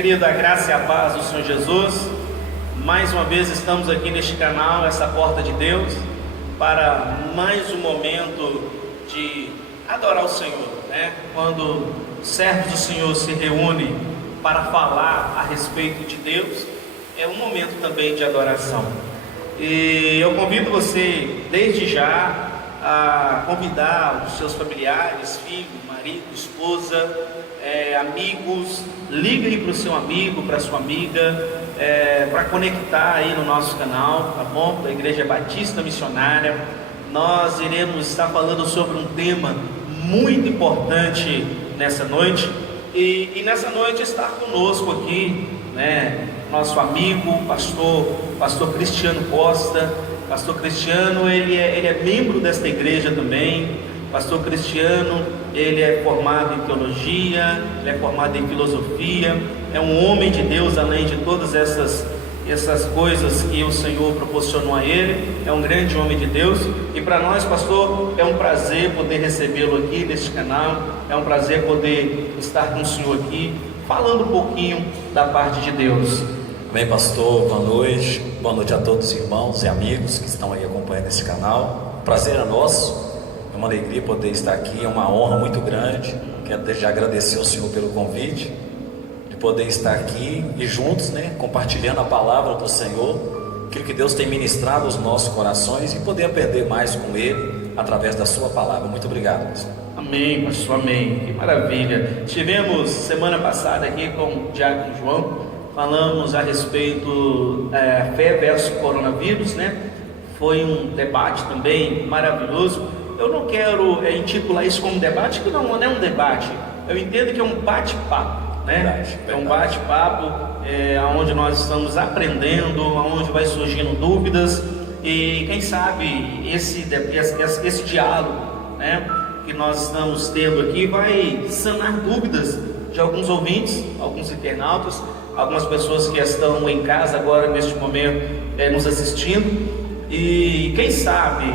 querido, a graça e a paz do Senhor Jesus. Mais uma vez estamos aqui neste canal, essa porta de Deus, para mais um momento de adorar o Senhor, né? Quando servos do Senhor se reúnem para falar a respeito de Deus, é um momento também de adoração. E eu convido você desde já a convidar os seus familiares, filho, marido, esposa, amigos. Ligue aí para o seu amigo, para a sua amiga, para conectar aí no nosso canal, tá bom? Da Igreja Batista Missionária. Nós iremos estar falando sobre um tema muito importante nessa noite, e nessa noite está conosco aqui, né, nosso amigo, pastor Cristiano Costa. Pastor Cristiano, ele é membro desta igreja também. Pastor Cristiano, ele é formado em teologia, ele é formado em filosofia, é um homem de Deus, além de todas essas coisas que o Senhor proporcionou a ele. É um grande homem de Deus, e para nós, pastor, é um prazer poder recebê-lo aqui neste canal. É um prazer poder estar com o Senhor aqui, falando um pouquinho da parte de Deus. Amém, pastor, boa noite a todos os irmãos e amigos que estão aí acompanhando esse canal. O prazer é nosso, é uma alegria poder estar aqui, é uma honra muito grande. Quero desde já agradecer ao Senhor pelo convite, de poder estar aqui e juntos, né, compartilhando a palavra do Senhor, aquilo que Deus tem ministrado aos nossos corações, e poder aprender mais com Ele, através da sua palavra. Muito obrigado, pastor. Amém, pastor, amém, que maravilha. Estivemos semana passada aqui com o Diácono João, falamos a respeito fé versus coronavírus, né? Foi um debate também maravilhoso. Eu não quero intitular isso como debate, que não é um debate. Eu entendo que é um bate-papo, né? Verdade. É um bate-papo onde nós estamos aprendendo, onde vai surgindo dúvidas, e quem sabe esse diálogo, né, que nós estamos tendo aqui vai sanar dúvidas de alguns ouvintes, alguns internautas, algumas pessoas que estão em casa agora neste momento nos assistindo, e quem sabe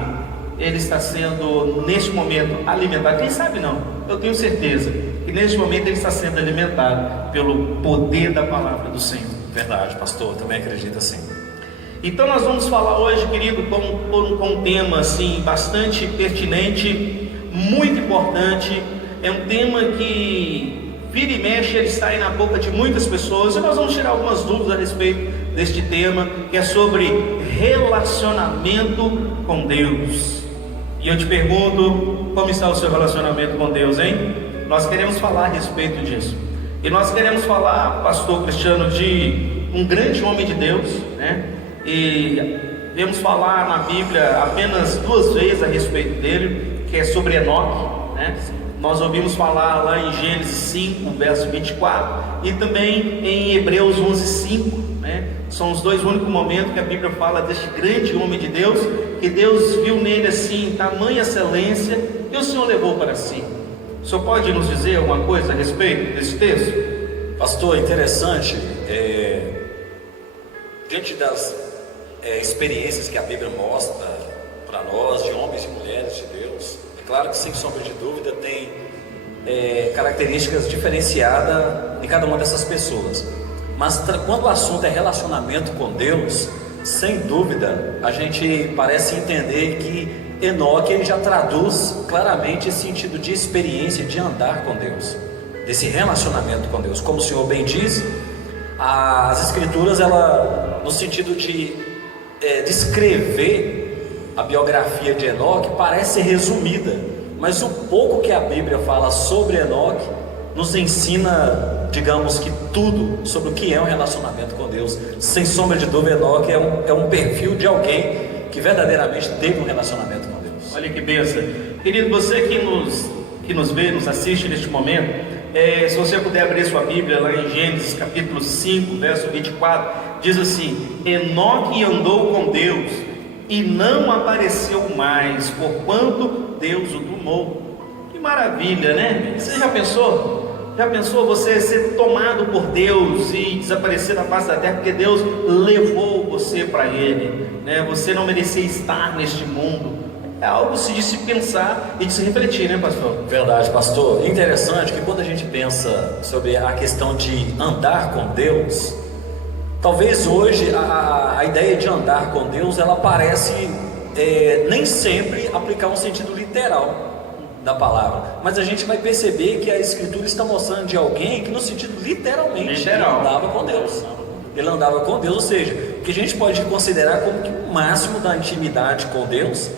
ele está sendo neste momento alimentado. Quem sabe não, eu tenho certeza que neste momento ele está sendo alimentado pelo poder da palavra do Senhor. Verdade, pastor, eu também acredito assim. Então nós vamos falar hoje, querido, com um tema assim bastante pertinente, muito importante. É um tema que vira e mexe, ele está aí na boca de muitas pessoas, e nós vamos tirar algumas dúvidas a respeito deste tema, que é sobre relacionamento com Deus. E eu te pergunto, como está o seu relacionamento com Deus, hein? Nós queremos falar a respeito disso, e nós queremos falar, pastor Cristiano, de um grande homem de Deus, né? E vamos falar na Bíblia apenas 2 vezes a respeito dele, que é sobre Enoque, né? Nós ouvimos falar lá em Gênesis 5, verso 24, e também em Hebreus 11, 5, né? São os 2 únicos momentos que a Bíblia fala deste grande homem de Deus, que Deus viu nele assim, tamanha excelência, e o Senhor levou para si. O senhor pode nos dizer alguma coisa a respeito desse texto? Pastor, interessante, diante das experiências que a Bíblia mostra para nós, de homens e mulheres de Deus, claro que sem sombra de dúvida tem características diferenciadas em cada uma dessas pessoas, mas quando o assunto é relacionamento com Deus, sem dúvida a gente parece entender que Enoque ele já traduz claramente esse sentido de experiência, de andar com Deus, desse relacionamento com Deus. Como o Senhor bem diz, as Escrituras, ela, no sentido de descrever a biografia de Enoque, parece resumida, mas o pouco que a Bíblia fala sobre Enoque nos ensina, digamos que tudo sobre o que é um relacionamento com Deus. Sem sombra de dúvida, Enoque é um perfil de alguém que verdadeiramente teve um relacionamento com Deus. Olha que bênção, querido, você que nos vê, nos assiste neste momento, se você puder abrir sua Bíblia lá em Gênesis capítulo 5, verso 24, diz assim: Enoque andou com Deus e não apareceu mais, porquanto Deus o tomou. Que maravilha, né? Você já pensou? Já pensou você ser tomado por Deus e desaparecer da face da terra, porque Deus levou você para Ele, né? Você não merecia estar neste mundo. é algo de se pensar e de se refletir, né, pastor? Verdade, pastor. Interessante que quando a gente pensa sobre a questão de andar com Deus, talvez hoje a ideia de andar com Deus, ela parece nem sempre aplicar um sentido literal da palavra, mas a gente vai perceber que a Escritura está mostrando de alguém que no sentido literalmente ele andava com Deus. Ele andava com Deus, ou seja, o que a gente pode considerar como que o máximo da intimidade com Deus.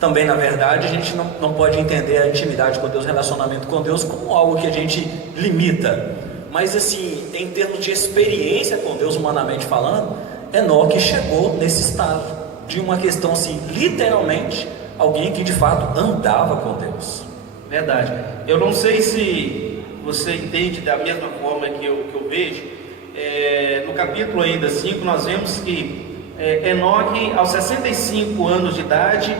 Também, na verdade, a gente não pode entender a intimidade com Deus, relacionamento com Deus, como algo que a gente limita. Mas assim, em termos de experiência com Deus, humanamente falando, Enoque chegou nesse estado de uma questão assim, literalmente, alguém que de fato andava com Deus. Verdade. Eu não sei se você entende da mesma forma que eu vejo. No capítulo ainda 5, nós vemos que Enoque, aos 65 anos de idade,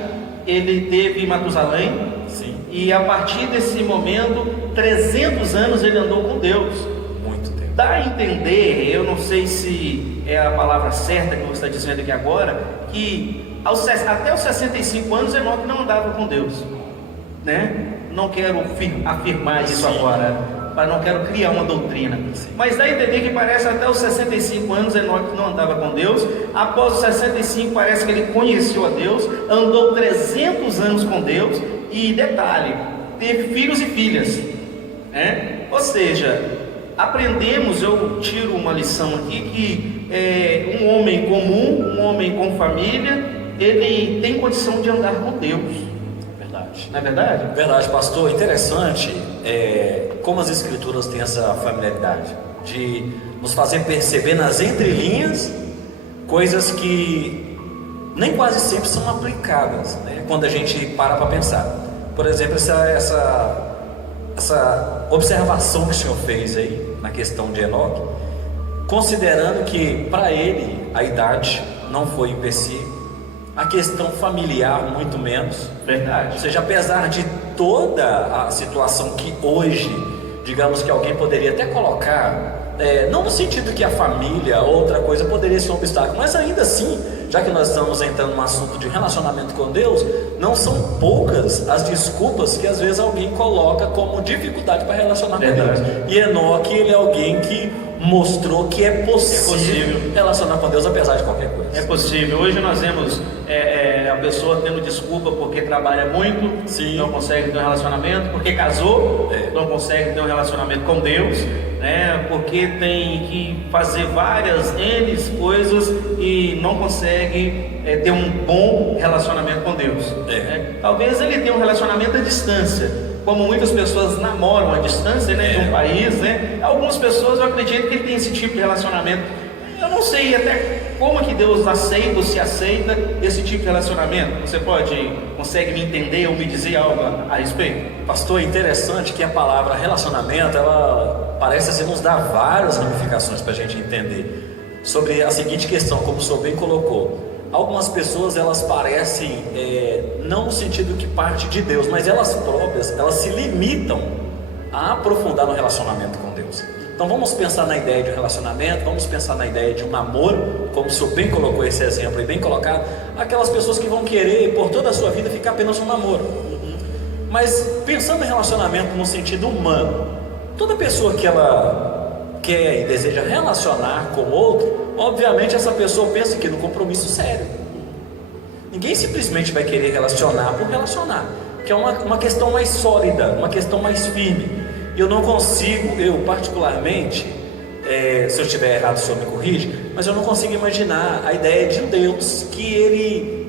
ele teve Matusalém. Sim. E a partir desse momento, 300 anos ele andou com Deus. Muito tempo. Dá a entender, eu não sei se é a palavra certa que você está dizendo aqui agora, que até os 65 anos Enoque não andava com Deus, né? Não quero afirmar isso agora, mas não quero criar uma doutrina. Sim. Mas dá a entender que parece até os 65 anos Enoque não andava com Deus. Após os 65 parece que ele conheceu a Deus, andou 300 anos com Deus e, detalhe, teve filhos e filhas, né? Ou seja, aprendemos, eu tiro uma lição aqui, que um homem comum, um homem com família, ele tem condição de andar com Deus. Verdade. Não é verdade? Verdade, pastor. Interessante como as Escrituras têm essa familiaridade de nos fazer perceber nas entrelinhas coisas que nem quase sempre são aplicadas, né? Quando a gente para pensar. Por exemplo, essa observação que o senhor fez aí na questão de Enoque, considerando que para ele a idade não foi empecilho, a questão familiar muito menos. Verdade. Ou seja, apesar de toda a situação que hoje, digamos que alguém poderia até colocar, não no sentido que a família ou outra coisa poderia ser um obstáculo, mas ainda assim, já que nós estamos entrando no assunto de relacionamento com Deus, não são poucas as desculpas que às vezes alguém coloca como dificuldade para relacionar com Deus. E Enoque, ele é alguém que mostrou que é possível relacionar com Deus apesar de qualquer coisa. É possível. Hoje nós vemos a pessoa tendo desculpa porque trabalha muito, Sim. Não consegue ter um relacionamento, porque casou, não consegue ter um relacionamento com Deus, né? Porque tem que fazer várias N coisas e não consegue ter um bom relacionamento com Deus. Né? Talvez ele tenha um relacionamento à distância, como muitas pessoas namoram à distância, né, de um país, né? Algumas pessoas, eu acredito que ele tem esse tipo de relacionamento. Eu não sei até como que Deus aceita ou se aceita esse tipo de relacionamento. Você consegue me entender ou me dizer algo a respeito? Pastor, é interessante que a palavra relacionamento, ela parece assim, nos dar várias ramificações para a gente entender sobre a seguinte questão, como o senhor bem colocou. Algumas pessoas, elas parecem, não no sentido que parte de Deus, mas elas próprias, elas se limitam a aprofundar no relacionamento com Deus. Então vamos pensar na ideia de um relacionamento, vamos pensar na ideia de um namoro, como o senhor bem colocou esse exemplo e bem colocado, aquelas pessoas que vão querer por toda a sua vida ficar apenas um namoro. Mas pensando em relacionamento no sentido humano, toda pessoa que ela quer e deseja relacionar com outro, obviamente essa pessoa pensa que no compromisso sério. Ninguém simplesmente vai querer relacionar por relacionar, que é uma questão mais sólida, uma questão mais firme. Eu não consigo, eu particularmente, se eu estiver errado o senhor me corrige, mas eu não consigo imaginar a ideia de um Deus que ele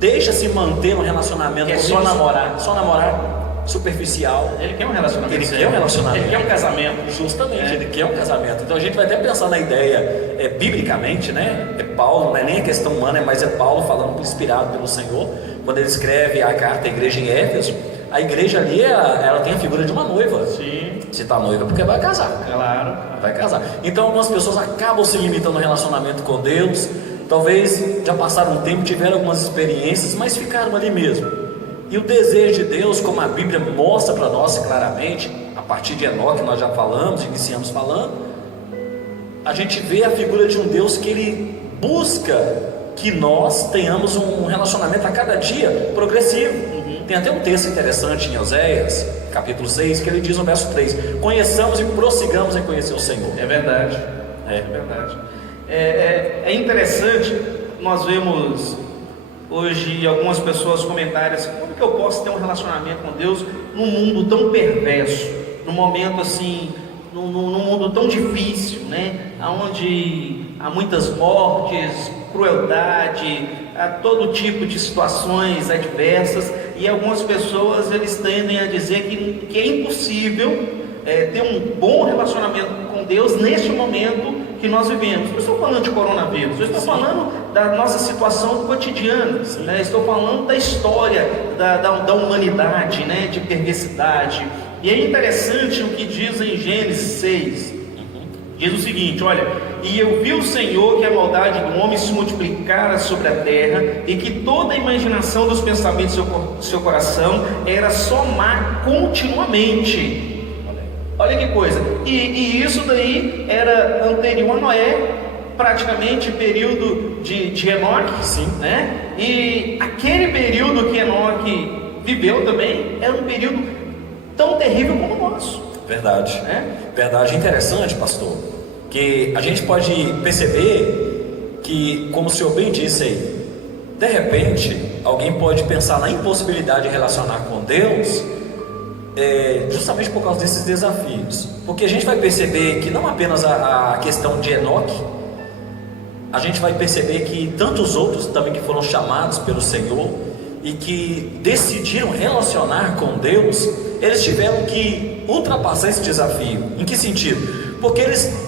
deixa se manter um relacionamento que é só namorar, superficial. Ele quer um relacionamento. Ele quer um relacionamento. Ele quer um casamento. Justamente, ele quer um casamento. Então a gente vai até pensar na ideia, biblicamente, né? Paulo, não é nem a questão humana, mas é Paulo falando inspirado pelo Senhor, quando ele escreve a carta à igreja em Éfeso. A igreja ali, ela tem a figura de uma noiva. Sim. Se está noiva, porque vai casar. Claro. Vai casar. Então algumas pessoas acabam se limitando no relacionamento com Deus. Talvez já passaram um tempo, tiveram algumas experiências, mas ficaram ali mesmo. E o desejo de Deus, como a Bíblia mostra para nós claramente, a partir de Enoque nós já falamos, iniciamos falando, a gente vê a figura de um Deus que ele busca que nós tenhamos um relacionamento a cada dia progressivo. Tem até um texto interessante em Oséias, capítulo 6, que ele diz no verso 3: conheçamos e prossigamos em conhecer o Senhor. É verdade, é verdade. É interessante, nós vemos hoje algumas pessoas comentarem assim: como que eu posso ter um relacionamento com Deus num mundo tão perverso, num momento assim, num mundo tão difícil, né? Onde há muitas mortes, crueldade, há todo tipo de situações adversas, e algumas pessoas eles tendem a dizer que é impossível ter um bom relacionamento com Deus neste momento que nós vivemos. Não estou falando de coronavírus, eu estou falando da nossa situação cotidiana, né? Estou falando da história da humanidade, né? De perversidade. E é interessante o que diz em Gênesis 6. Diz o seguinte: olha, e eu vi o Senhor que a maldade do homem se multiplicara sobre a terra, e que toda a imaginação dos pensamentos do seu coração era só má continuamente. Olha que coisa. E isso daí era anterior a Noé, praticamente período de Enoque, né? E aquele período que Enoque viveu também era um período tão terrível como o nosso. Verdade, verdade. Interessante, pastor, que a gente pode perceber que, como o senhor bem disse aí, de repente alguém pode pensar na impossibilidade de relacionar com Deus, justamente por causa desses desafios. Porque a gente vai perceber que não apenas a questão de Enoque, a gente vai perceber que tantos outros também que foram chamados pelo Senhor e que decidiram relacionar com Deus, eles tiveram que ultrapassar esse desafio. Em que sentido? Porque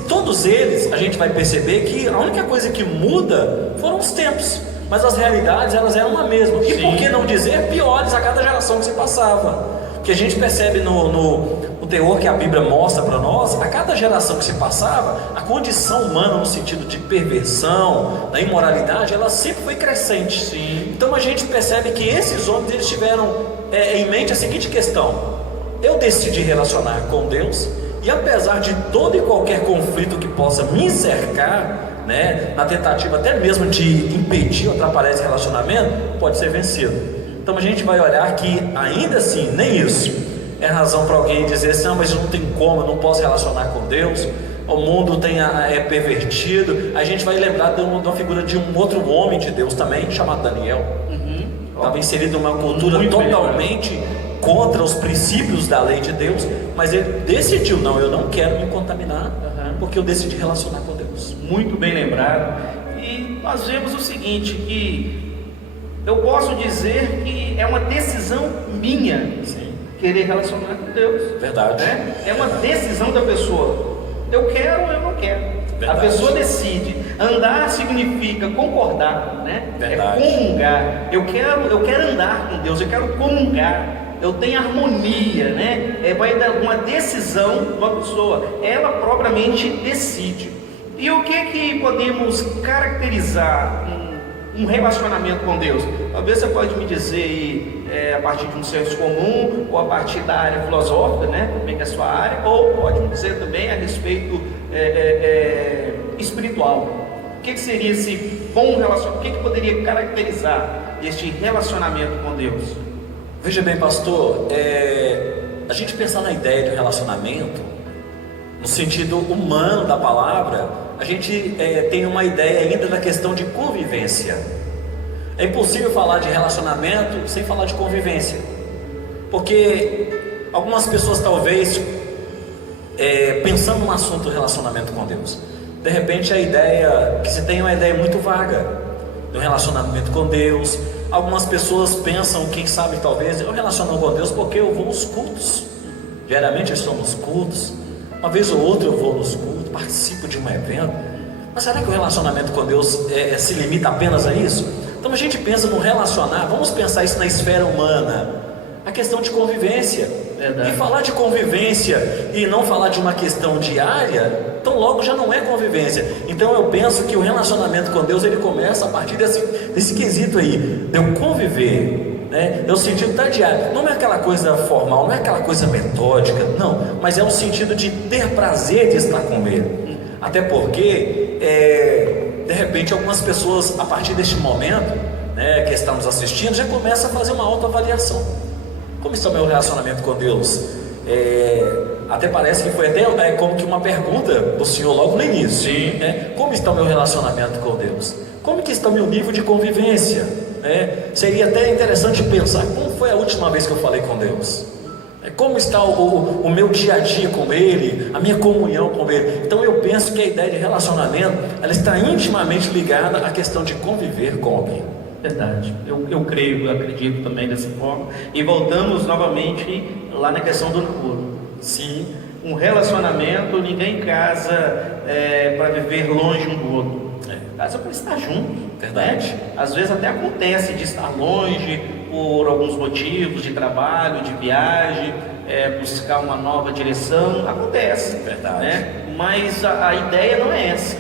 todos eles, a gente vai perceber que a única coisa que muda foram os tempos, mas as realidades elas eram a mesma. E por que não dizer piores a cada geração que se passava? Que a gente percebe no teor que a Bíblia mostra para nós, a cada geração que se passava, a condição humana no sentido de perversão, da imoralidade, ela sempre foi crescente. Então a gente percebe que esses homens, eles tiveram em mente a seguinte questão: eu decidi relacionar com Deus, e apesar de todo e qualquer conflito que possa me cercar, né, na tentativa até mesmo de impedir ou atrapalhar esse relacionamento, pode ser vencido. Então a gente vai olhar que ainda assim, nem isso é razão para alguém dizer assim: não, mas não tem como, eu não posso relacionar com Deus, o mundo é pervertido. A gente vai lembrar de uma figura de um outro homem de Deus também, chamado Daniel. Estava inserido em uma cultura totalmente contra os princípios da lei de Deus, mas ele decidiu: não, eu não quero me contaminar, porque eu decidi relacionar com Deus. Muito bem lembrado. E nós vemos o seguinte, que eu posso dizer que é uma decisão minha querer relacionar com Deus. Verdade. Né? É uma decisão da pessoa. Eu quero ou eu não quero. Verdade. A pessoa decide. Andar significa concordar, né? Verdade. É comungar. Eu quero andar com Deus, eu quero comungar. Eu tenho harmonia, né? Vai dar uma decisão de uma pessoa. Ela propriamente decide. E o que podemos caracterizar um relacionamento com Deus? Talvez você pode me dizer aí, a partir de um senso comum, ou a partir da área filosófica, né? Também que é a sua área, ou pode me dizer também a respeito espiritual. O que seria esse bom relacionamento? O que poderia caracterizar este relacionamento com Deus? Veja bem, pastor, a gente pensar na ideia de relacionamento, no sentido humano da palavra, a gente tem uma ideia ainda da questão de convivência. É impossível falar de relacionamento sem falar de convivência, porque algumas pessoas talvez, pensando no assunto do relacionamento com Deus, de repente que se tem uma ideia muito vaga do relacionamento com Deus. Algumas pessoas pensam, quem sabe talvez, eu relaciono com Deus porque eu vou aos cultos, diariamente eu estou nos cultos, uma vez ou outra eu vou nos cultos, participo de um evento. Mas será que o relacionamento com Deus se limita apenas a isso? Então a gente pensa no relacionar, vamos pensar isso na esfera humana, a questão de convivência. Verdade. E falar de convivência e não falar de uma questão diária, então logo já não é convivência. Então eu penso que o relacionamento com Deus, ele começa a partir desse quesito aí, de eu conviver, né? É o sentido da diária, não é aquela coisa formal, não é aquela coisa metódica, não, mas é o sentido de ter prazer de estar com Ele. Até porque de repente algumas pessoas, a partir deste momento, né, que estamos assistindo, já começam a fazer uma autoavaliação. Como está o meu relacionamento com Deus? Até parece que foi até como que uma pergunta do Senhor logo no início. Sim. Como está o meu relacionamento com Deus? Como que está o meu nível de convivência? Seria até interessante pensar, como foi a última vez que eu falei com Deus? Como está o meu dia a dia com Ele, a minha comunhão com Ele? Então eu penso que a ideia de relacionamento, ela está intimamente ligada à questão de conviver com alguém. Verdade, eu creio, eu acredito também dessa forma. E voltamos novamente lá na questão do namoro. Sim. Um relacionamento, ninguém casa para viver longe um do outro. Casa para estar junto. Verdade. Né? Às vezes até acontece de estar longe por alguns motivos, de trabalho, de viagem, buscar uma nova direção. Acontece. Verdade. Né? Mas a ideia não é essa.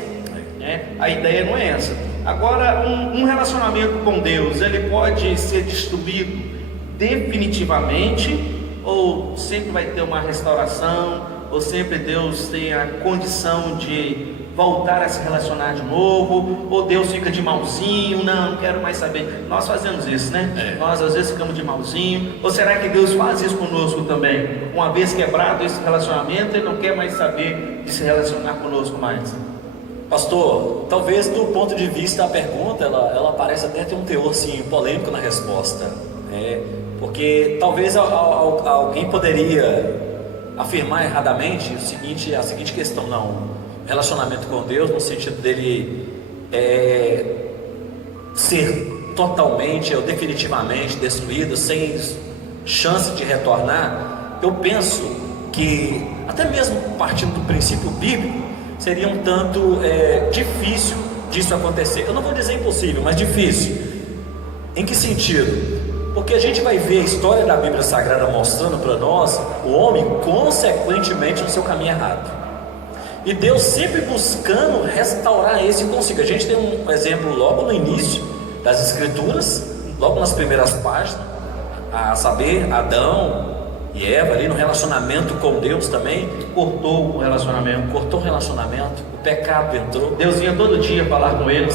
Né? A ideia não é essa. Agora, um relacionamento com Deus, ele pode ser destruído definitivamente, ou sempre vai ter uma restauração, ou sempre Deus tem a condição de voltar a se relacionar de novo, ou Deus fica de malzinho, não quero mais saber. Nós fazemos isso, né? Nós às vezes ficamos de malzinho. Ou será que Deus faz isso conosco também? Uma vez quebrado esse relacionamento, Ele não quer mais saber de se relacionar conosco mais. Pastor, talvez do ponto de vista da pergunta, ela parece até ter um teor assim, polêmico na resposta, porque talvez alguém poderia afirmar erradamente a seguinte questão: não, relacionamento com Deus no sentido dele ser totalmente ou definitivamente destruído, sem chance de retornar. Eu penso que, até mesmo partindo do princípio bíblico, seria um tanto difícil disso acontecer. Eu não vou dizer impossível, mas difícil. Em que sentido? Porque a gente vai ver a história da Bíblia Sagrada mostrando para nós o homem consequentemente no seu caminho errado, e Deus sempre buscando restaurar esse consigo. A gente tem um exemplo logo no início das Escrituras, logo nas primeiras páginas, a saber, Adão e Eva ali no relacionamento com Deus também. Cortou o relacionamento. O pecado entrou. Deus vinha todo dia falar com ele.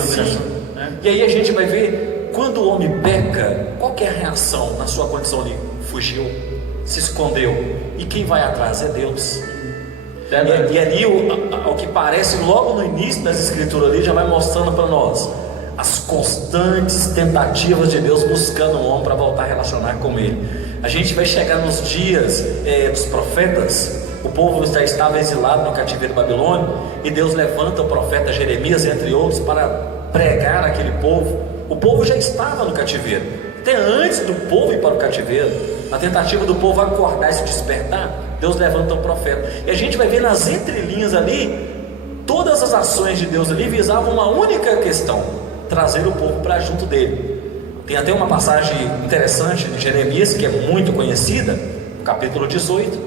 Né? E aí a gente vai ver, quando o homem peca, qual que é a reação na sua condição ali? Fugiu, se escondeu. E quem vai atrás é Deus. E ali, ao que parece, logo no início das Escrituras ali, já vai mostrando para nós as constantes tentativas de Deus buscando um homem para voltar a relacionar com Ele. A gente vai chegar nos dias dos profetas. O povo já estava exilado no cativeiro babilônico, e Deus levanta o profeta Jeremias, entre outros, para pregar aquele povo. O povo já estava no cativeiro, até antes do povo ir para o cativeiro, na tentativa do povo acordar e se despertar, Deus levanta um profeta. E a gente vai ver nas entrelinhas ali, todas as ações de Deus ali visavam uma única questão: trazer o povo para junto dele. Tem até uma passagem interessante de Jeremias, que é muito conhecida, no capítulo 18,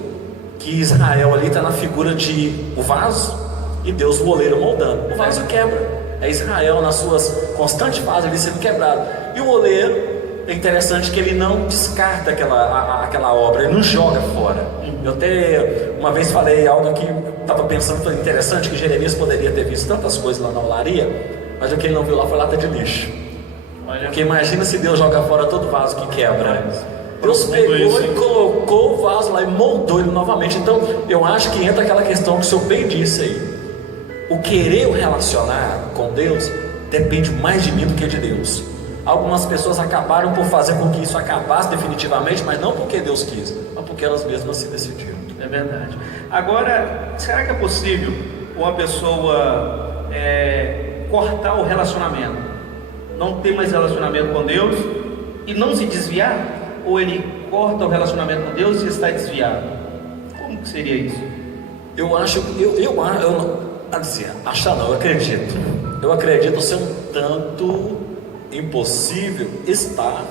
que Israel ali está na figura de o vaso, e Deus o oleiro moldando. O vaso quebra, é Israel nas suas constantes fases ali sendo quebrado. E o oleiro, é interessante que ele não descarta aquela obra, ele não joga fora. Eu até uma vez falei algo que estava pensando, foi interessante, que Jeremias poderia ter visto tantas coisas lá na olaria, mas o que ele não viu lá foi lata de lixo. Porque imagina se Deus joga fora todo vaso que quebra. Deus pegou e colocou o vaso lá e moldou ele novamente. Então eu acho que entra aquela questão que o senhor bem disse aí: o querer relacionar com Deus depende mais de mim do que de Deus. Algumas pessoas acabaram por fazer com que isso acabasse definitivamente, mas não porque Deus quis, mas porque elas mesmas se decidiram. É verdade. Agora, será que é possível uma pessoa cortar o relacionamento, não ter mais relacionamento com Deus e não se desviar? Ou ele corta o relacionamento com Deus e está desviado? Como que seria isso? Eu acho, eu acredito ser um tanto impossível estar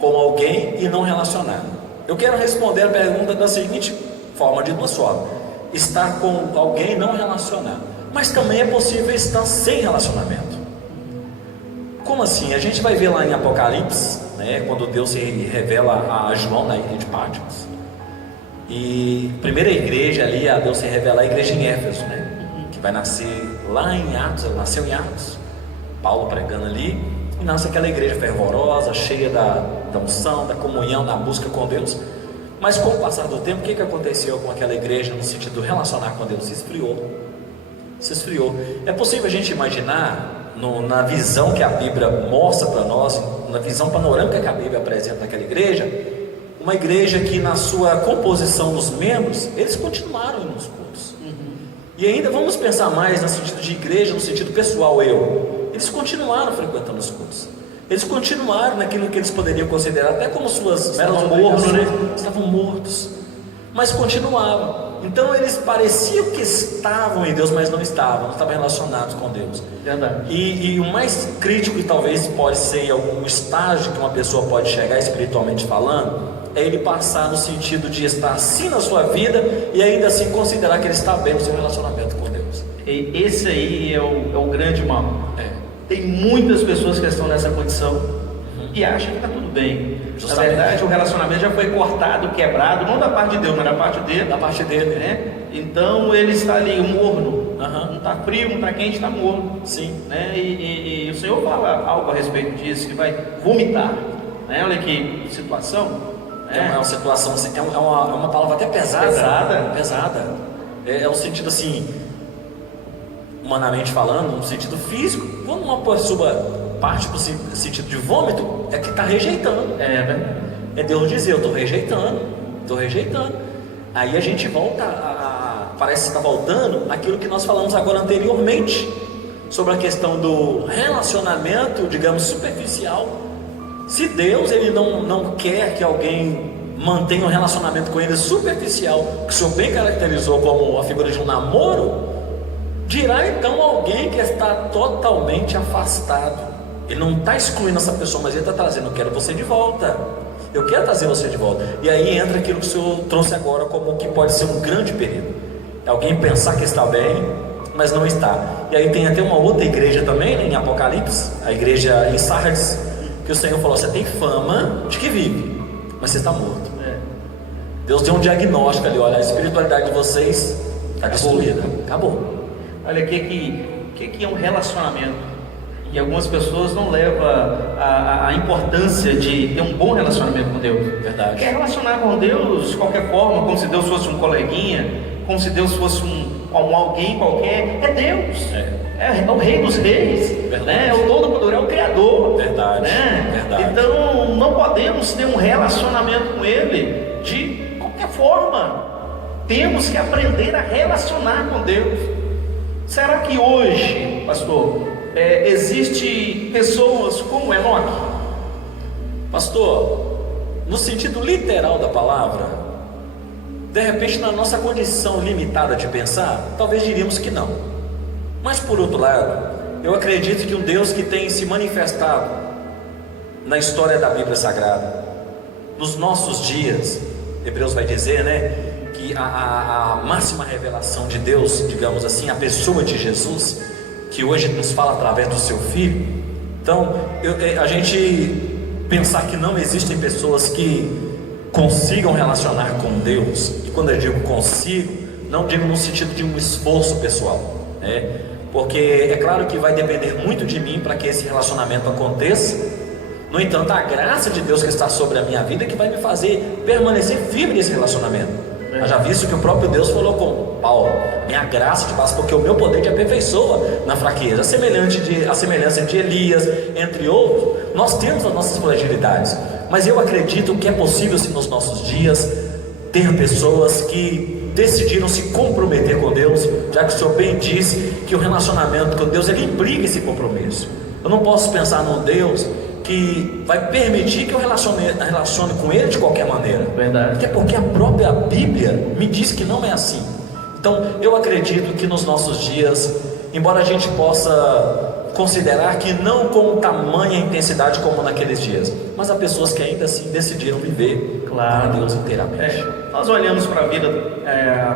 com alguém e não relacionar. Eu quero responder a pergunta da seguinte forma, de duas formas: estar com alguém e não relacionar, mas também é possível estar sem relacionamento. Como assim? A gente vai ver lá em Apocalipse, né, quando Deus se revela a João na ilha de Patmos, e a primeira igreja ali, Deus se revela a igreja em Éfeso, né, que vai nascer lá em Atos. Ela nasceu em Atos, Paulo pregando ali, e nasce aquela igreja fervorosa, cheia da unção, da comunhão, da busca com Deus. Mas com o passar do tempo, o que aconteceu com aquela igreja no sentido de relacionar com Deus? Se esfriou. É possível a gente imaginar, na visão que a Bíblia mostra para nós, na visão panorâmica que a Bíblia apresenta naquela igreja, uma igreja que na sua composição dos membros, eles continuaram nos cultos. E ainda vamos pensar mais no sentido de igreja, no sentido pessoal, eles continuaram frequentando os cultos. Eles continuaram naquilo que eles poderiam considerar até como suas meras obrigações, estavam mortos, mas continuavam. Então eles pareciam que estavam em Deus, mas não estavam relacionados com Deus. Verdade. E o mais crítico que talvez pode ser algum estágio que uma pessoa pode chegar espiritualmente falando, é ele passar no sentido de estar assim na sua vida e ainda assim considerar que ele está bem no seu relacionamento com Deus. E esse aí é o grande mal. Tem muitas pessoas que estão nessa condição e acham que está tudo bem. Justamente. Na verdade, o relacionamento já foi cortado, quebrado, não da parte de Deus, mas da parte dele. Da parte dele, né? Então ele está ali morno. Não está frio, não está quente, está morno. Sim. Né? E o Senhor fala algo a respeito disso, que vai vomitar. Né? Olha que situação. É uma situação, é uma palavra até pesada. Pesada. É um sentido assim, humanamente falando, no sentido físico. Quando uma pessoa parte para o sentido de vômito, é que está rejeitando. É Deus dizer, eu estou rejeitando. Aí a gente volta parece que está voltando aquilo que nós falamos agora anteriormente, sobre a questão do relacionamento, digamos, superficial. Se Deus ele não quer que alguém mantenha um relacionamento com ele superficial, que o Senhor bem caracterizou como a figura de um namoro, dirá então alguém que está totalmente afastado. Ele não está excluindo essa pessoa, mas ele está trazendo, eu quero você de volta, eu quero trazer você de volta. E aí entra aquilo que o Senhor trouxe agora como que pode ser um grande perigo, é alguém pensar que está bem, mas não está. E aí tem até uma outra igreja também, né, em Apocalipse, a igreja em Sardes, que o Senhor falou, você tem fama de que vive, mas você está morto. Deus deu um diagnóstico ali, olha, a espiritualidade de vocês está destruída, acabou. Olha, o que é um relacionamento? E algumas pessoas não levam a importância de ter um bom relacionamento com Deus. Verdade. Quer relacionar com Deus de qualquer forma, como se Deus fosse um coleguinha, como se Deus fosse alguém qualquer. É Deus. É o Rei dos Reis. Né? É o Todo-Poderoso, é o Criador. Verdade. Né? Verdade. Então não podemos ter um relacionamento com Ele de qualquer forma. Temos que aprender a relacionar com Deus. Será que hoje, pastor, existe pessoas como Enoque? Pastor, no sentido literal da palavra, de repente na nossa condição limitada de pensar, talvez diríamos que não. Mas por outro lado, eu acredito que um Deus que tem se manifestado na história da Bíblia Sagrada, nos nossos dias, Hebreus vai dizer, né, que a máxima revelação de Deus, digamos assim, a pessoa de Jesus, que hoje nos fala através do seu Filho. Então, a gente pensar que não existem pessoas que consigam relacionar com Deus, e quando eu digo consigo, não digo no sentido de um esforço pessoal, né? Porque é claro que vai depender muito de mim para que esse relacionamento aconteça. No entanto, a graça de Deus que está sobre a minha vida é que vai me fazer permanecer firme nesse relacionamento. Já visto que o próprio Deus falou com Paulo, minha graça te basta, porque o meu poder te aperfeiçoa na fraqueza. A semelhança de Elias, entre outros, nós temos as nossas fragilidades, mas eu acredito que é possível, sim, nos nossos dias, ter pessoas que decidiram se comprometer com Deus, já que o Senhor bem disse que o relacionamento com Deus, ele implica esse compromisso. Eu não posso pensar num Deus que vai permitir que eu relacione com Ele de qualquer maneira. Verdade. Até porque a própria Bíblia me diz que não é assim. Então eu acredito que nos nossos dias, embora a gente possa considerar que não com tamanha intensidade como naqueles dias, mas há pessoas que ainda assim decidiram viver para Deus inteiramente. Nós olhamos para a vida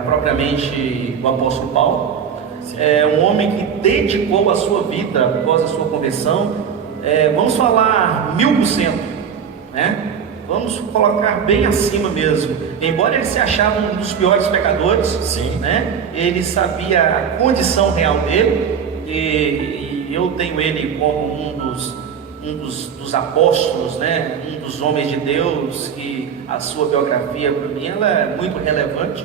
propriamente do apóstolo Paulo, um homem que dedicou a sua vida após a sua conversão, vamos falar 1000%, né? Vamos colocar bem acima mesmo. Embora ele se achava um dos piores pecadores, sim, né? Ele sabia a condição real dele, e eu tenho ele como um dos apóstolos, né? Um dos homens de Deus, que a sua biografia para mim ela é muito relevante.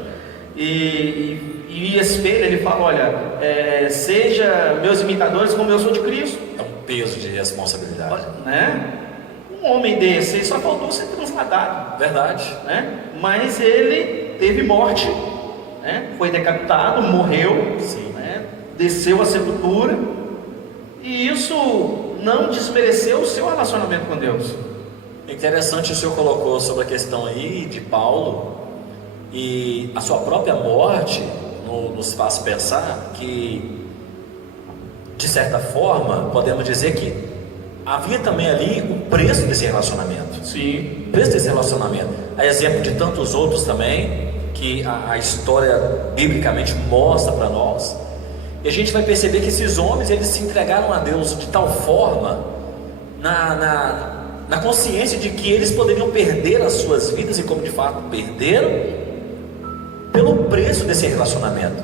E espelha, ele fala, olha, seja meus imitadores como eu sou de Cristo. É um peso de responsabilidade, né? Um homem desse, só faltou ser transladado. Verdade, né? Mas ele teve morte, né? Foi decapitado, morreu, né? Desceu à sepultura, e isso não desmereceu o seu relacionamento com Deus. Interessante o senhor colocou sobre a questão aí de Paulo, e a sua própria morte nos faz pensar que, de certa forma, podemos dizer que havia também ali o preço desse relacionamento. Sim. O preço desse relacionamento. Há exemplo de tantos outros também, que a história biblicamente mostra para nós. E a gente vai perceber que esses homens, eles se entregaram a Deus de tal forma, na consciência de que eles poderiam perder as suas vidas, e como de fato perderam, pelo preço desse relacionamento.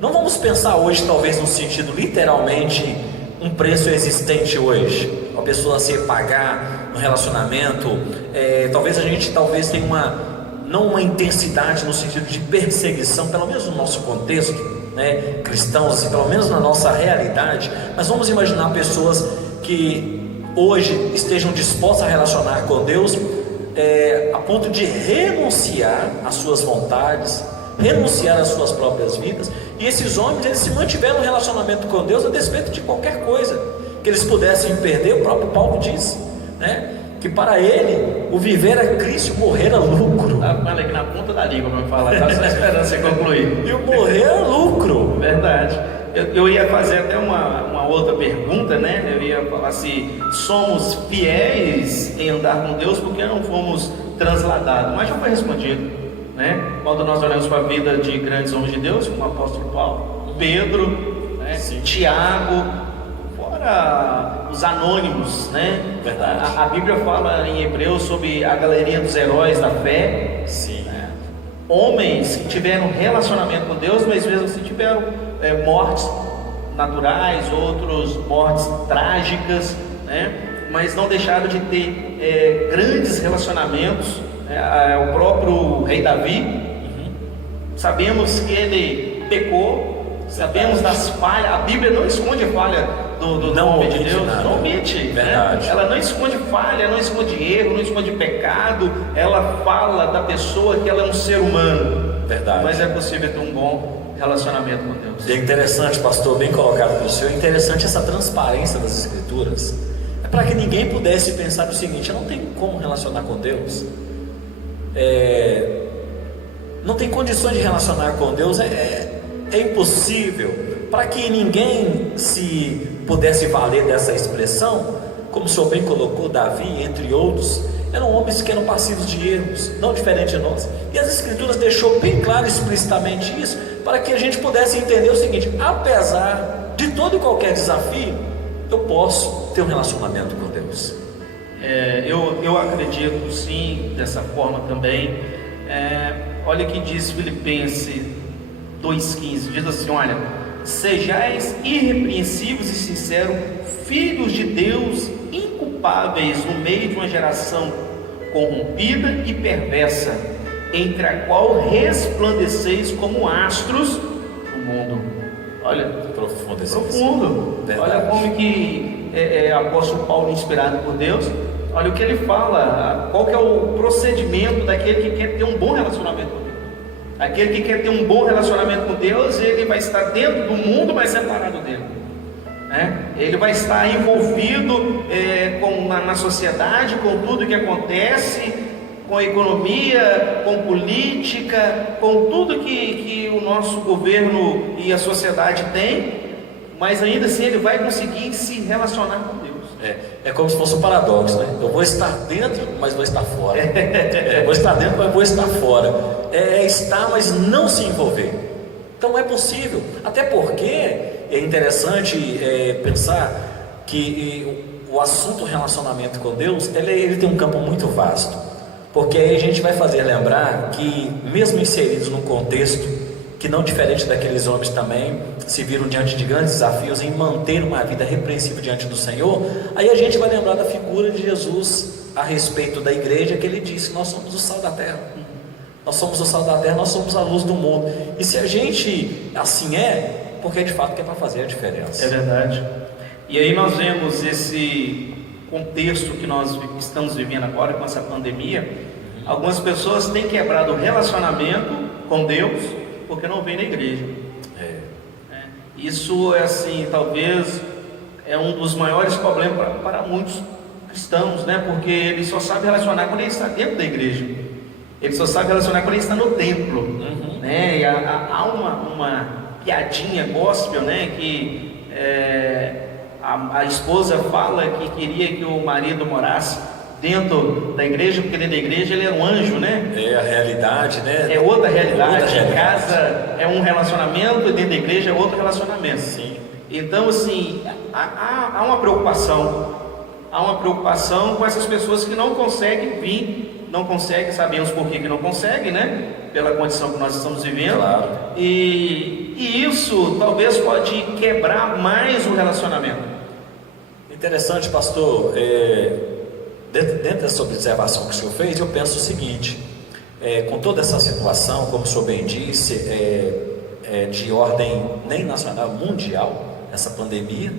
Não vamos pensar hoje, talvez no sentido literalmente, um preço existente hoje, uma pessoa se pagar no relacionamento. Talvez a gente tenha não uma intensidade no sentido de perseguição, pelo menos no nosso contexto, né, cristãos, assim, pelo menos na nossa realidade. Mas vamos imaginar pessoas que hoje estejam dispostas a relacionar com Deus, a ponto de renunciar às suas vontades, renunciar às suas próprias vidas. E esses homens, eles se mantiveram no relacionamento com Deus a despeito de qualquer coisa que eles pudessem perder. O próprio Paulo diz, né, que para ele o viver é Cristo, o morrer é lucro. Olha aqui na ponta da língua para me falar, estava só esperando você concluir. E o morrer é lucro. Verdade. Eu ia fazer até uma outra pergunta, né? Eu ia falar se somos fiéis em andar com Deus porque não fomos transladados, mas já foi respondido, né? Quando nós olhamos para a vida de grandes homens de Deus, como o apóstolo Paulo, Pedro, né? Tiago, fora os anônimos, né? Verdade. A Bíblia fala em Hebreus sobre a galeria dos heróis da fé. Sim. Né? Homens que tiveram relacionamento com Deus, mas mesmo assim tiveram mortes naturais, outros mortes trágicas, né? Mas não deixaram de ter grandes relacionamentos. O próprio rei Davi, sabemos que ele pecou, sabemos das falhas. A Bíblia não esconde falha do homem de Deus, não omite, né? Ela não esconde falha, não esconde erro, não esconde pecado. Ela fala da pessoa que ela é um ser humano. Verdade. Mas é possível ter um bom relacionamento com Deus. E é interessante, pastor, bem colocado pelo senhor, é interessante essa transparência das Escrituras. É para que ninguém pudesse pensar o seguinte: eu não tenho como relacionar com Deus, não tem condições de relacionar com Deus, é impossível. Para que ninguém se pudesse valer dessa expressão, como o senhor bem colocou, Davi, entre outros, eram homens que eram passivos de erros, não diferente de nós. E as Escrituras deixou bem claro explicitamente isso, para que a gente pudesse entender o seguinte: apesar de todo e qualquer desafio, eu posso ter um relacionamento com Deus. Eu acredito sim dessa forma também. Olha o que diz Filipenses 2,15, diz assim: olha, sejais irrepreensíveis e sinceros, filhos de Deus, inculpáveis no meio de uma geração corrompida e perversa, entre a qual resplandeceis como astros no mundo. Olha, profundo. Olha como que o apóstolo Paulo, inspirado por Deus, olha o que ele fala, qual que é o procedimento daquele que quer ter um bom relacionamento com Deus. Aquele que quer ter um bom relacionamento com Deus, ele vai estar dentro do mundo, mas separado dele, né? Ele vai estar envolvido na sociedade, com tudo que acontece, com a economia, com política, com tudo que o nosso governo e a sociedade tem, mas ainda assim ele vai conseguir se relacionar com Deus. É como se fosse um paradoxo, né? Eu vou estar dentro, mas vou estar fora. Vou estar dentro, mas vou estar fora. Estar, mas não se envolver. Então é possível, até porque é interessante pensar que o assunto relacionamento com Deus, ele tem um campo muito vasto, porque aí a gente vai fazer lembrar que, mesmo inseridos num contexto que não diferente daqueles homens também se viram diante de grandes desafios em manter uma vida repreensível diante do Senhor, aí a gente vai lembrar da figura de Jesus a respeito da igreja, que ele disse: nós somos o sal da terra, nós somos o sal da terra, nós somos a luz do mundo. E se a gente assim porque de fato que é para fazer a diferença. É verdade. E aí nós vemos esse contexto que nós estamos vivendo agora com essa pandemia. Algumas pessoas têm quebrado o relacionamento com Deus porque não vêm na igreja. Isso é assim, talvez é um dos maiores problemas para muitos cristãos, né? Porque ele só sabe relacionar quando ele está dentro da igreja. Ele só sabe relacionar quando ele está no templo, né? E há uma piadinha gospel, né? Que a esposa fala que queria que o marido morasse dentro da igreja, porque dentro da igreja ele é um anjo, né? É a realidade, né? É outra realidade. Em casa é um relacionamento e dentro da igreja é outro relacionamento. Sim. Então, assim, há uma preocupação. Há uma preocupação com essas pessoas que não conseguem vir, não conseguem, sabemos por que não conseguem, né? Pela condição que nós estamos vivendo. Claro. E isso talvez pode quebrar mais o relacionamento. Interessante, pastor. Dentro dessa observação que o senhor fez, eu penso o seguinte: com toda essa situação, como o senhor bem disse, de ordem nem nacional, mundial, essa pandemia,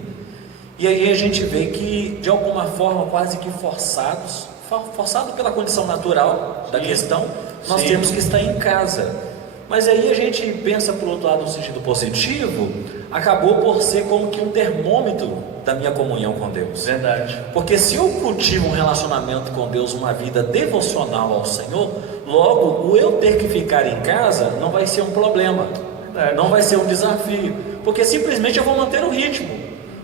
e aí a gente vê que de alguma forma quase que forçado pela condição natural da questão, nós temos que estar em casa. Mas aí a gente pensa por outro lado no sentido positivo, acabou por ser como que um termômetro da minha comunhão com Deus. Verdade. Porque se eu cultivo um relacionamento com Deus, uma vida devocional ao Senhor, logo o eu ter que ficar em casa não vai ser um problema, não vai ser um desafio, porque simplesmente eu vou manter o ritmo.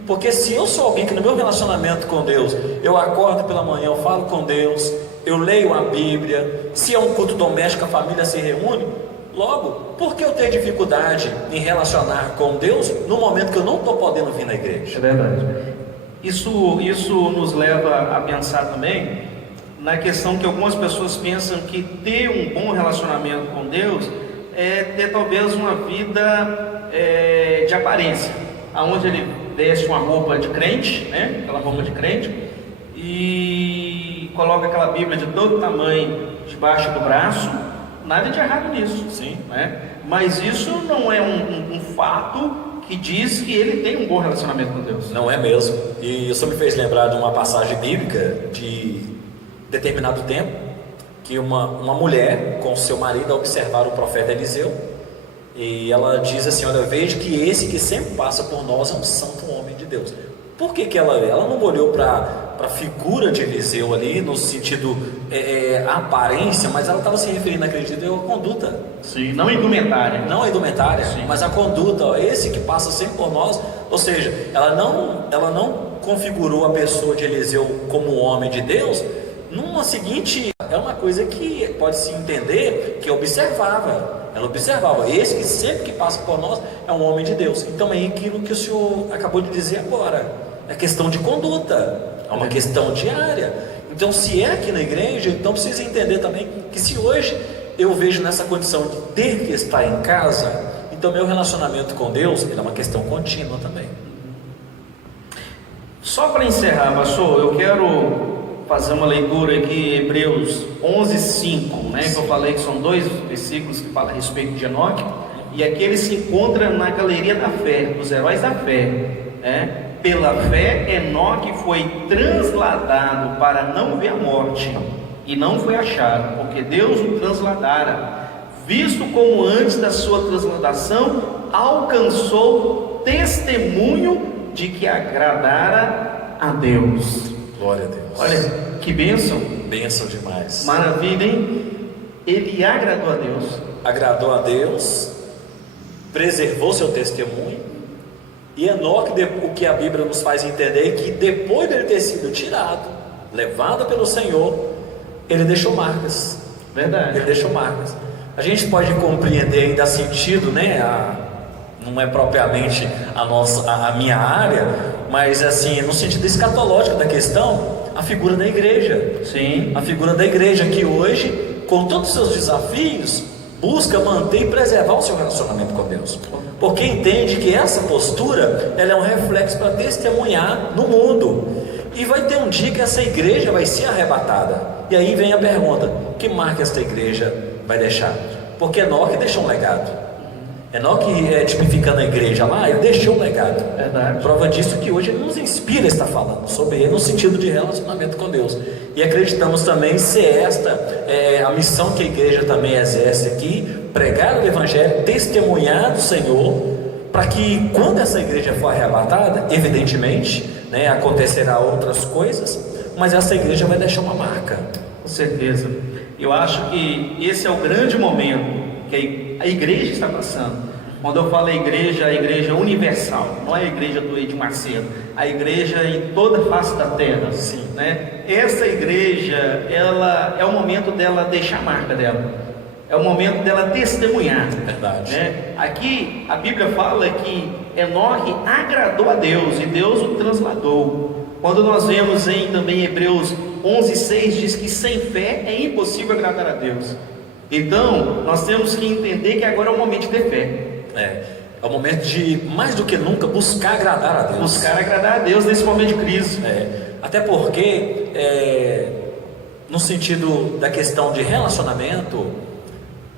Porque se eu sou alguém que no meu relacionamento com Deus, eu acordo pela manhã, eu falo com Deus, eu leio a Bíblia, se é um culto doméstico, a família se reúne, logo, por que eu tenho dificuldade em relacionar com Deus no momento que eu não estou podendo vir na igreja? É verdade. Isso nos leva a pensar também na questão que algumas pessoas pensam que ter um bom relacionamento com Deus é ter talvez uma vida de aparência, aonde ele veste uma roupa de crente, né? Aquela roupa de crente, e coloca aquela Bíblia de todo tamanho debaixo do braço. Nada de errado nisso, sim, né? Mas isso não é um fato que diz que ele tem um bom relacionamento com Deus. Não é mesmo. E isso me fez lembrar de uma passagem bíblica de determinado tempo, que uma mulher com seu marido observaram o profeta Eliseu, e ela diz assim: olha, vejo que esse que sempre passa por nós é um santo homem de Deus. Por que ela não olhou para a figura de Eliseu ali, no sentido a aparência, mas ela estava se referindo, acredito eu, à conduta. Sim, não indumentária. Não a indumentária, sim, mas a conduta, esse que passa sempre por nós. Ou seja, ela não configurou a pessoa de Eliseu como homem de Deus numa seguinte, é uma coisa que pode-se entender que observava. Ela observava, esse que sempre que passa por nós é um homem de Deus. Então é aquilo que o senhor acabou de dizer agora, é questão de conduta, é uma questão diária. Então se é aqui na igreja, então precisa entender também que se hoje eu vejo nessa condição de ter que estar em casa, então meu relacionamento com Deus ele é uma questão contínua também. Só para encerrar, pastor, eu quero fazer uma leitura aqui, Hebreus 11:5, né? Que eu falei que são 2 versículos que falam a respeito de Enoque, e aqui ele se encontra na galeria da fé, dos heróis da fé, né? Pela fé, Enoque foi transladado para não ver a morte, e não foi achado, porque Deus o transladara, visto como antes da sua transladação alcançou testemunho de que agradara a Deus. Glória a Deus. Olha que bênção. Bênção demais. Maravilha, hein? Ele agradou a Deus. Agradou a Deus, preservou seu testemunho. E Enoque, o que a Bíblia nos faz entender é que depois dele ter sido tirado, levado pelo Senhor, ele deixou marcas. Verdade. Ele deixou marcas. A gente pode compreender ainda sentido, né? Não é propriamente a minha área, mas assim, no sentido escatológico da questão, a figura da igreja. Sim. A figura da igreja que hoje, com todos os seus desafios, busca manter e preservar o seu relacionamento com Deus, porque entende que essa postura, ela é um reflexo para testemunhar no mundo. E vai ter um dia que essa igreja vai ser arrebatada. E aí vem a pergunta: que marca esta igreja vai deixar? Porque Enoque deixou um legado. Enoque, tipificando a igreja lá, ele deixou um legado. Verdade. Prova disso que hoje ele nos inspira a estar falando sobre ele no sentido de relacionamento com Deus. E acreditamos também ser esta a missão que a igreja também exerce aqui: pregar o evangelho, testemunhar do Senhor, para que quando essa igreja for arrebatada, evidentemente, acontecerá outras coisas, mas essa igreja vai deixar uma marca. Com certeza. Eu acho que esse é o grande momento que a igreja está passando. Quando eu falo a igreja universal, não é a igreja do Edir Macedo, a igreja em toda a face da terra. Sim. Essa igreja, ela é o momento dela deixar a marca dela, é o momento dela testemunhar. Verdade. Aqui a Bíblia fala que Enoque agradou a Deus e Deus o transladou. Quando nós vemos também Hebreus 11:6, diz que sem fé é impossível agradar a Deus. Então nós temos que entender que agora é o momento de ter fé. É o momento de, mais do que nunca, buscar agradar a Deus. Buscar agradar a Deus nesse momento de crise. Até porque, no sentido da questão de relacionamento,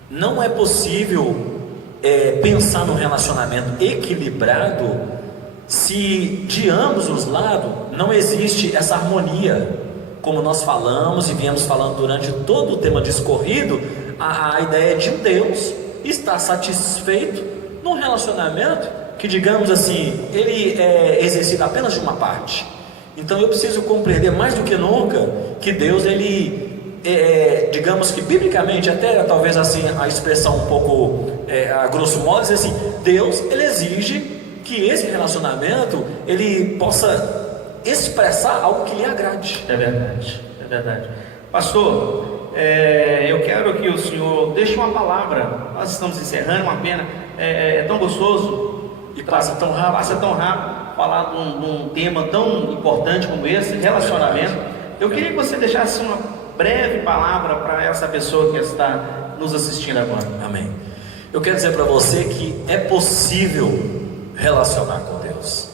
não é possível pensar num relacionamento equilibrado se de ambos os lados não existe essa harmonia. Como nós falamos e viemos falando durante todo o tema discorrido, a ideia de um Deus estar satisfeito num relacionamento que, digamos assim, ele é exercido apenas de uma parte. Então eu preciso compreender mais do que nunca que Deus, ele digamos que biblicamente, até talvez assim a expressão um pouco a grosso modo, dizer assim: Deus, ele exige que esse relacionamento ele possa expressar algo que lhe agrade. É verdade. Pastor, eu quero que o senhor deixe uma palavra. Nós estamos encerrando, uma pena. É tão gostoso e passa tão rápido falar de um tema tão importante como esse, relacionamento. Eu queria que você deixasse uma breve palavra para essa pessoa que está nos assistindo agora. Amém. Eu quero dizer para você que é possível relacionar com Deus.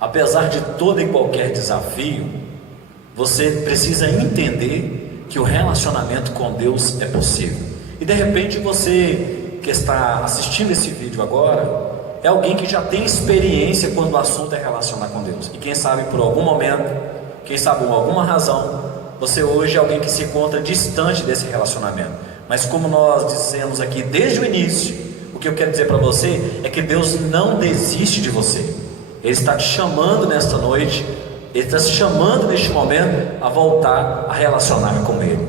Apesar de todo e qualquer desafio, você precisa entender que o relacionamento com Deus é possível. E de repente você que está assistindo esse vídeo agora é alguém que já tem experiência quando o assunto é relacionar com Deus. E quem sabe por algum momento, quem sabe por alguma razão, você hoje é alguém que se encontra distante desse relacionamento. Mas como nós dissemos aqui desde o início, o que eu quero dizer para você é que Deus não desiste de você. Ele está te chamando nesta noite, Ele está te chamando neste momento a voltar a relacionar com Ele.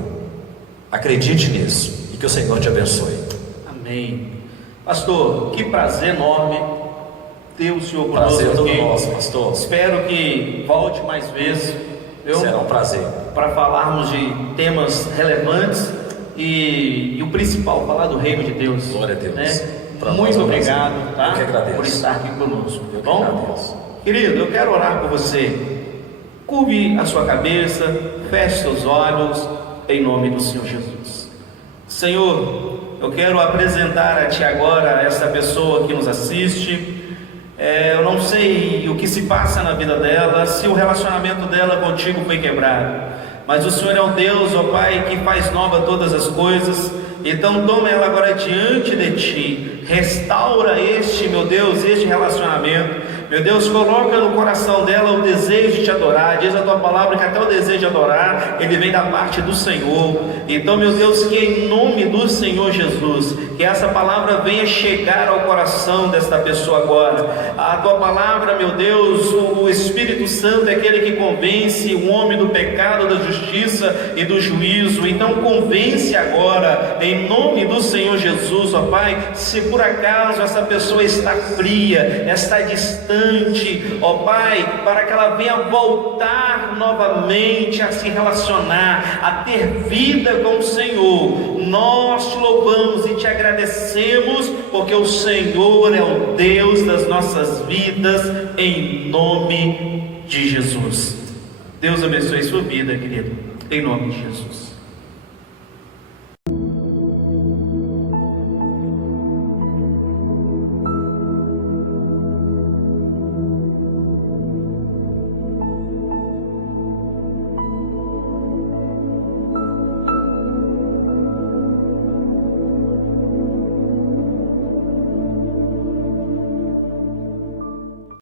Acredite nisso e que o Senhor te abençoe. Amém. Pastor, que prazer enorme ter o senhor conosco. Prazer todo nosso, pastor. Espero que volte mais vezes. Será um prazer. Para falarmos de temas relevantes e o principal, falar do reino de Deus. Glória a Deus. Muito obrigado, tá? Eu que agradeço. Por estar aqui conosco. Eu bom? Agradeço. Querido, eu quero orar por você. Curve a sua cabeça, feche seus olhos, em nome do Senhor Jesus. Senhor, eu quero apresentar a Ti agora essa pessoa que nos assiste. Eu não sei o que se passa na vida dela, se o relacionamento dela contigo foi quebrado, mas o Senhor é o Deus, ó Pai, que faz nova todas as coisas. Então toma ela agora diante de Ti, restaura meu Deus, este relacionamento. Meu Deus, coloca no coração dela o desejo de Te adorar. Diz a Tua palavra que até o desejo de adorar, ele vem da parte do Senhor. Então, meu Deus, que em nome do Senhor Jesus, que essa palavra venha chegar ao coração desta pessoa agora. A Tua palavra, meu Deus, o Espírito Santo é aquele que convence o homem do pecado, da justiça e do juízo. Então convence agora, em nome do Senhor Jesus, ó Pai. Se por acaso essa pessoa está fria, está distante, ó Pai, para que ela venha voltar novamente a se relacionar, a ter vida com o Senhor. Nós Te louvamos e Te agradecemos, porque o Senhor é o Deus das nossas vidas, em nome de Jesus. Deus abençoe sua vida, querido, em nome de Jesus.